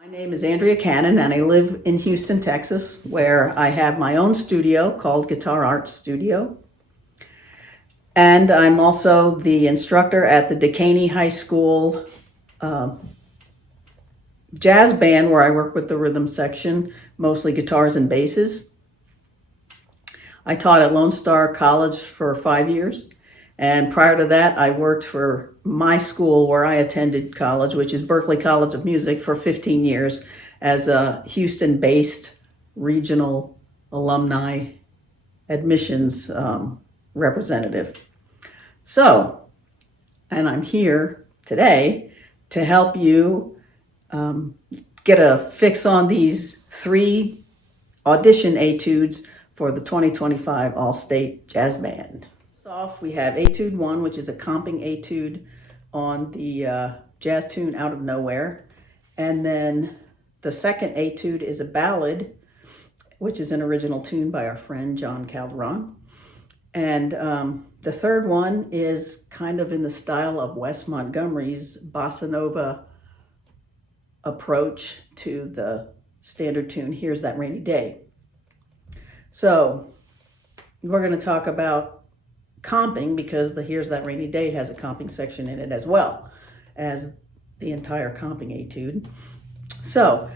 My name is Andrea Cannon and I live in Houston, Texas, where I have my own studio called Guitar Arts Studio. And I'm also the instructor at the Dekaney High School jazz band, where I work with the rhythm section, mostly guitars and basses. I taught at Lone Star College for 5 years. And prior to that, I worked for my school where I attended college, which is Berklee College of Music, for 15 years as a Houston-based regional alumni admissions representative. So, and I'm here today to help you get a fix on these 3 audition etudes for the 2025 All-State Jazz Band. Off, we have Etude 1, which is a comping etude on the jazz tune Out of Nowhere. And then the second etude is a ballad, which is an original tune by our friend John Calderon. And the third one is kind of in the style of Wes Montgomery's bossa nova approach to the standard tune, Here's That Rainy Day. So we're going to talk about comping, because the Here's That Rainy Day has a comping section in it as well as the entire comping etude. So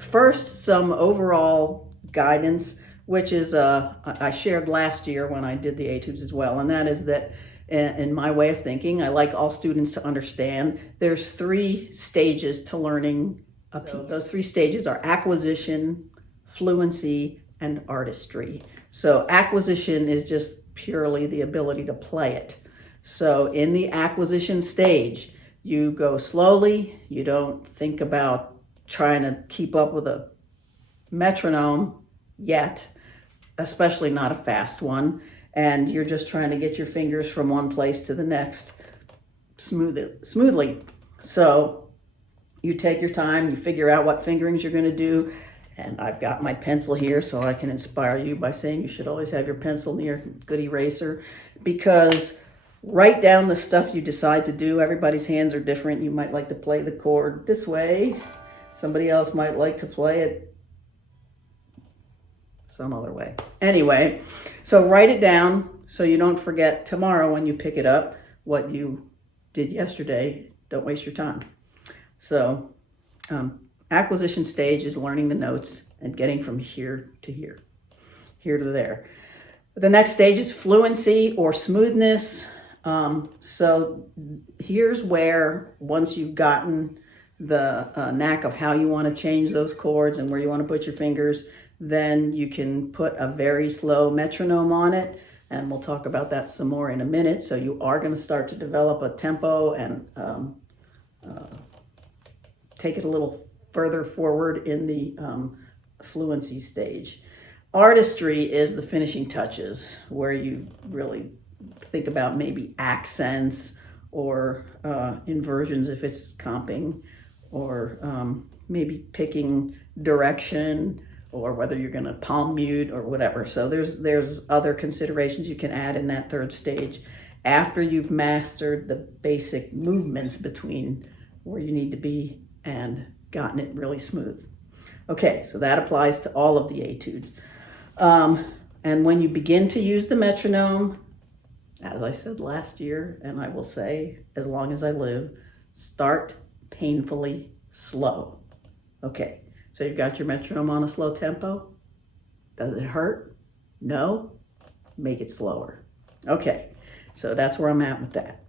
first, some overall guidance, which is I shared last year when I did the etudes as well, and that is that in my way of thinking, I like all students to understand there's 3 stages to learning a piece. So those 3 stages are acquisition, fluency, and artistry. So acquisition is just purely the ability to play it. So in the acquisition stage, you go slowly. You don't think about trying to keep up with a metronome yet, especially not a fast one. And you're just trying to get your fingers from one place to the next smoothly. So you take your time, you figure out what fingerings you're going to do. And I've got my pencil here so I can inspire you by saying you should always have your pencil near, good eraser, because write down the stuff you decide to do. Everybody's hands are different. You might like to play the chord this way. Somebody else might like to play it some other way. Anyway, so write it down so you don't forget tomorrow when you pick it up what you did yesterday. Don't waste your time. So, acquisition stage is learning the notes and getting from here to here to there. The next stage is fluency or smoothness. So here's where, once you've gotten the knack of how you want to change those chords and where you want to put your fingers, then you can put a very slow metronome on it. And we'll talk about that some more in a minute. So you are going to start to develop a tempo and take it a little further forward in the fluency stage. Artistry is the finishing touches, where you really think about maybe accents or inversions if it's comping, or maybe picking direction, or whether you're going to palm mute or whatever. So there's other considerations you can add in that third stage after you've mastered the basic movements between where you need to be and gotten it really smooth. Okay, so that applies to all of the etudes. And when you begin to use the metronome, as I said last year, and I will say as long as I live, start painfully slow. Okay, so you've got your metronome on a slow tempo. Does it hurt? No? Make it slower. Okay, so that's where I'm at with that.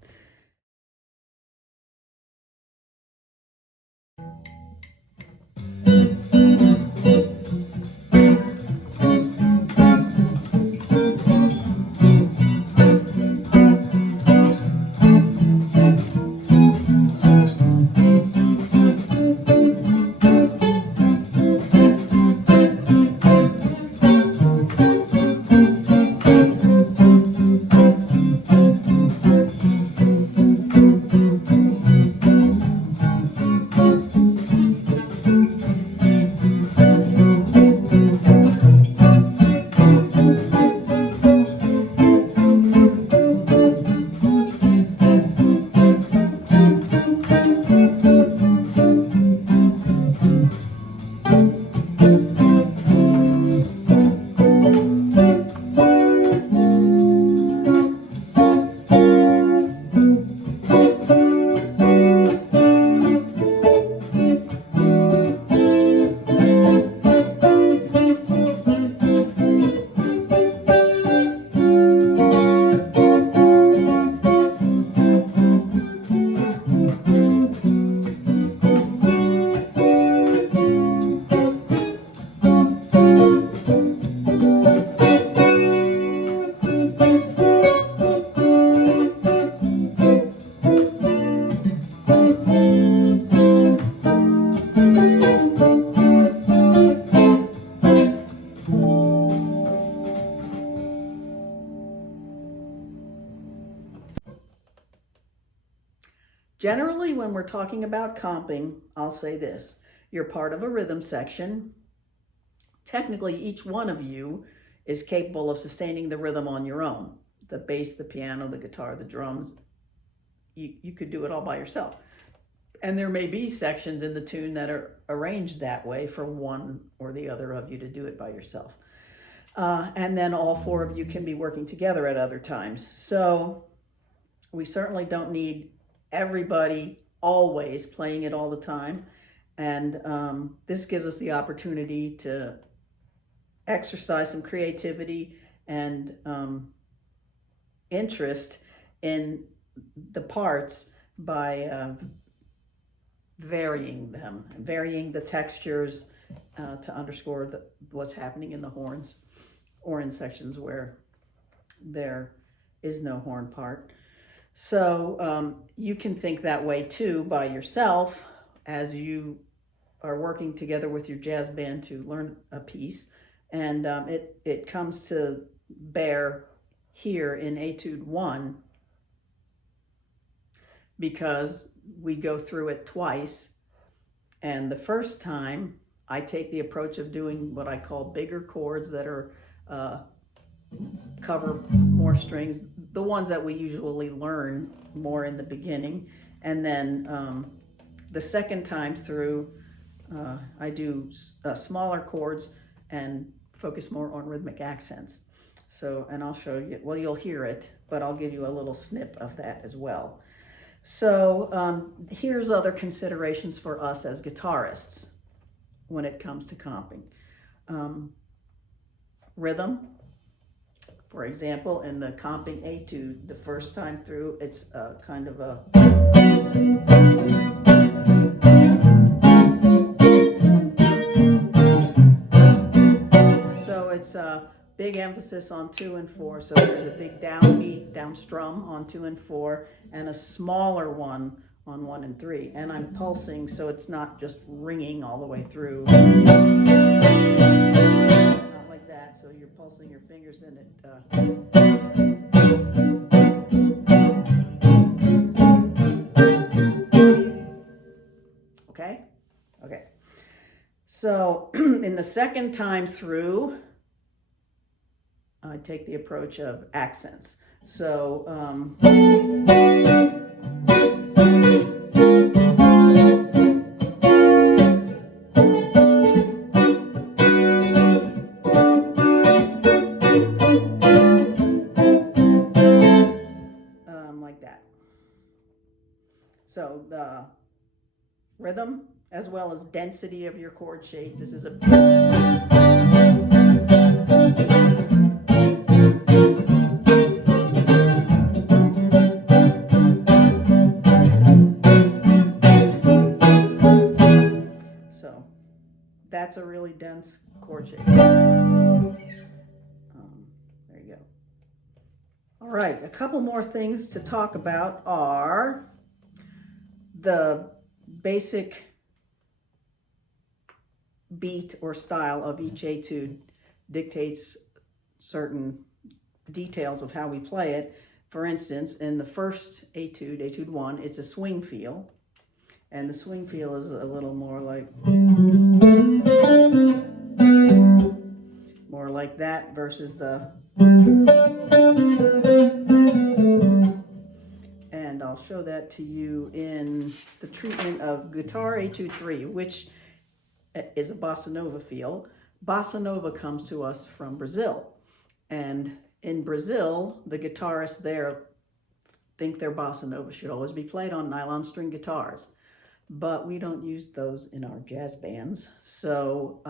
Generally, when we're talking about comping, I'll say this. You're part of a rhythm section. Technically, each one of you is capable of sustaining the rhythm on your own. The bass, the piano, the guitar, the drums. You could do it all by yourself. And there may be sections in the tune that are arranged that way for one or the other of you to do it by yourself. And then all four of you can be working together at other times. So we certainly don't need everybody always playing it all the time. And this gives us the opportunity to exercise some creativity and interest in the parts by varying them, varying the textures to underscore what's happening in the horns or in sections where there is no horn part. So you can think that way too by yourself as you are working together with your jazz band to learn a piece. And it comes to bear here in Etude 1 because we go through it twice. And the first time I take the approach of doing what I call bigger chords that are cover more strings, the ones that we usually learn more in the beginning. And then the second time through, I do smaller chords and focus more on rhythmic accents. So, and I'll show you, well, you'll hear it, but I'll give you a little snip of that as well. So here's other considerations for us as guitarists when it comes to comping. Rhythm, for example, in the comping etude, the first time through, it's kind of a... So it's a big emphasis on 2 and 4. So there's a big downbeat, down strum on 2 and 4, and a smaller one on 1 and 3. And I'm pulsing, so it's not just ringing all the way through. Not like that. So you're pulsing your fingers in it. Okay? Okay. So in the second time through, I take the approach of accents. So like that. So the rhythm as well as density of your chord shape. This is a that's a really dense chord shape. There you go. All right, a couple more things to talk about are the basic beat or style of each etude dictates certain details of how we play it. For instance, in the first etude, Etude 1, it's a swing feel. And the swing feel is a little more like that versus the, and I'll show that to you in the treatment of Guitar Etude 3, which is a bossa nova feel. Bossa nova comes to us from Brazil. And in Brazil, the guitarists there think their bossa nova should always be played on nylon string guitars. But we don't use those in our jazz bands. So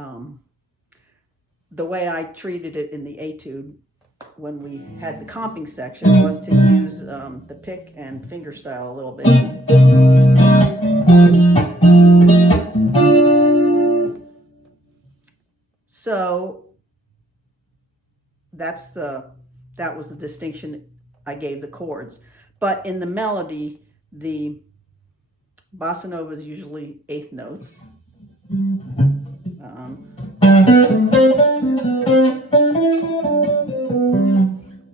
the way I treated it in the etude when we had the comping section was to use the pick and finger style a little bit. So that was the distinction I gave the chords. But in the melody, the bossa nova is usually eighth notes.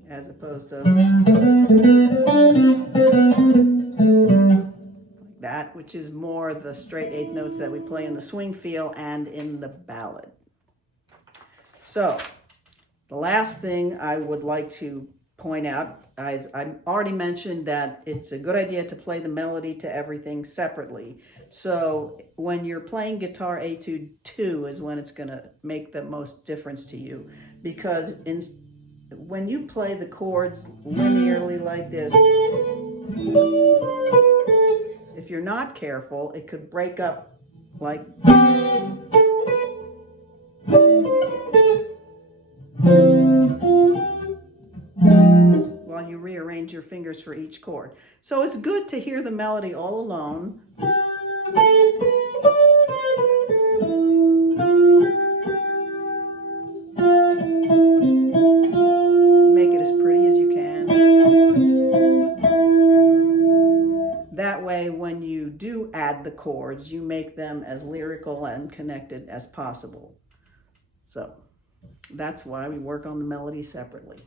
As opposed to that, which is more the straight eighth notes that we play in the swing feel and in the ballad. So the last thing I would like to point out, I already mentioned that it's a good idea to play the melody to everything separately. So when you're playing guitar etude 2 is when it's going to make the most difference to you, because when you play the chords linearly like this, if you're not careful, it could break up like while you rearrange your fingers for each chord. So it's good to hear the melody all alone. Make it as pretty as you can. That way, when you do add the chords, you make them as lyrical and connected as possible. So that's why we work on the melody separately.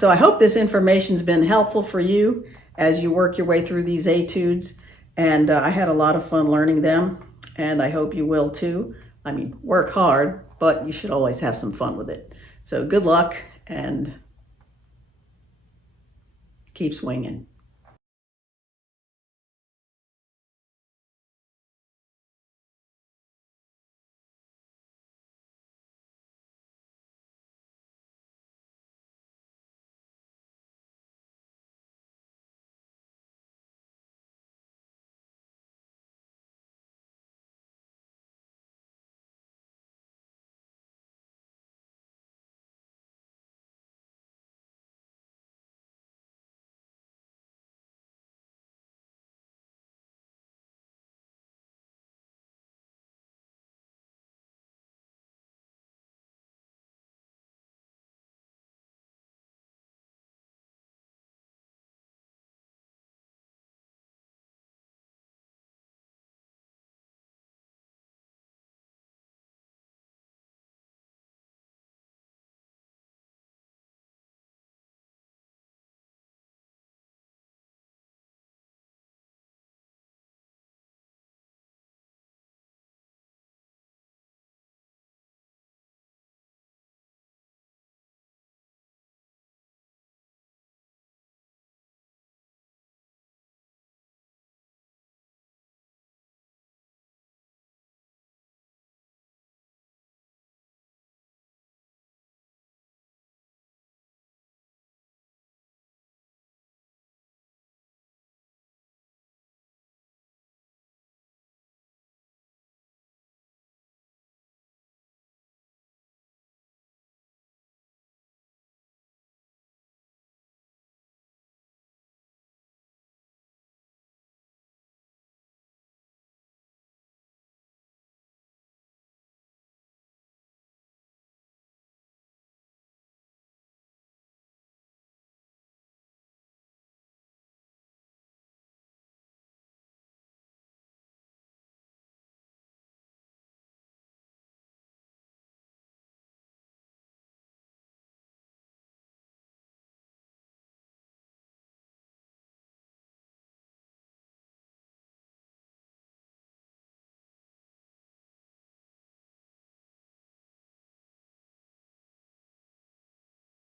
So I hope this information's been helpful for you as you work your way through these etudes. And I had a lot of fun learning them, and I hope you will too. I mean, work hard, but you should always have some fun with it. So good luck and keep swinging.